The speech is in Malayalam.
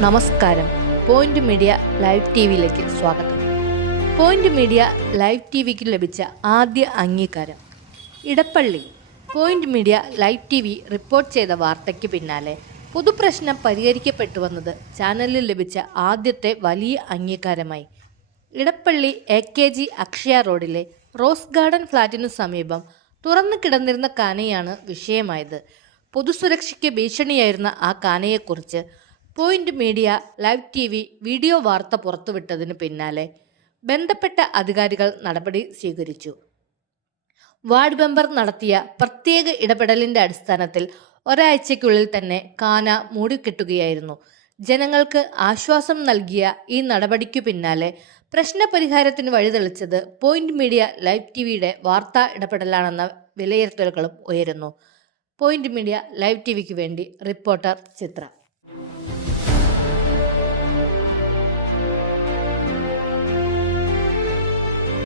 നമസ്കാരം. പോയിന്റ് മീഡിയ ലൈവ് ടി വിയിലേക്ക് സ്വാഗതം. പോയിന്റ് മീഡിയ ലൈവ് ടി വിക്ക് ലഭിച്ച ആദ്യ അംഗീകാരം. Edappally. Point media live T V report ചെയ്ത വാർത്തയ്ക്ക് പിന്നാലെ പൊതുപ്രശ്നം പരിഹരിക്കപ്പെട്ടുവെന്നത് ചാനലിൽ ലഭിച്ച ആദ്യത്തെ വലിയ അംഗീകാരമായി. Edappally A K G Akshaya റോഡിലെ റോസ് ഗാർഡൻ ഫ്ലാറ്റിനു സമീപം തുറന്നു കിടന്നിരുന്ന കാനയാണ് വിഷയമായത്. പൊതുസുരക്ഷയ്ക്ക് ഭീഷണിയായിരുന്ന ആ കാനയെക്കുറിച്ച് point media live T V video വാർത്ത പുറത്തുവിട്ടതിന് പിന്നാലെ ബന്ധപ്പെട്ട അധികാരികൾ നടപടി സ്വീകരിച്ചു. വാർഡ് മെമ്പർ നടത്തിയ പ്രത്യേക ഇടപെടലിന്റെ അടിസ്ഥാനത്തിൽ ഒരാഴ്ചയ്ക്കുള്ളിൽ തന്നെ കാന മൂടിക്കെട്ടുകയായിരുന്നു. ജനങ്ങൾക്ക് ആശ്വാസം നൽകിയ ഈ നടപടിക്കു പിന്നാലെ പ്രശ്നപരിഹാരത്തിന് വഴിതെളിച്ചത് പോയിന്റ് മീഡിയ ലൈവ് ടി വിയുടെ വാർത്താ ഇടപെടലാണെന്ന വിലയിരുത്തലുകളും ഉയരുന്നു. പോയിന്റ് മീഡിയ ലൈവ് ടി വിക്ക് വേണ്ടി റിപ്പോർട്ടർ ചിത്ര.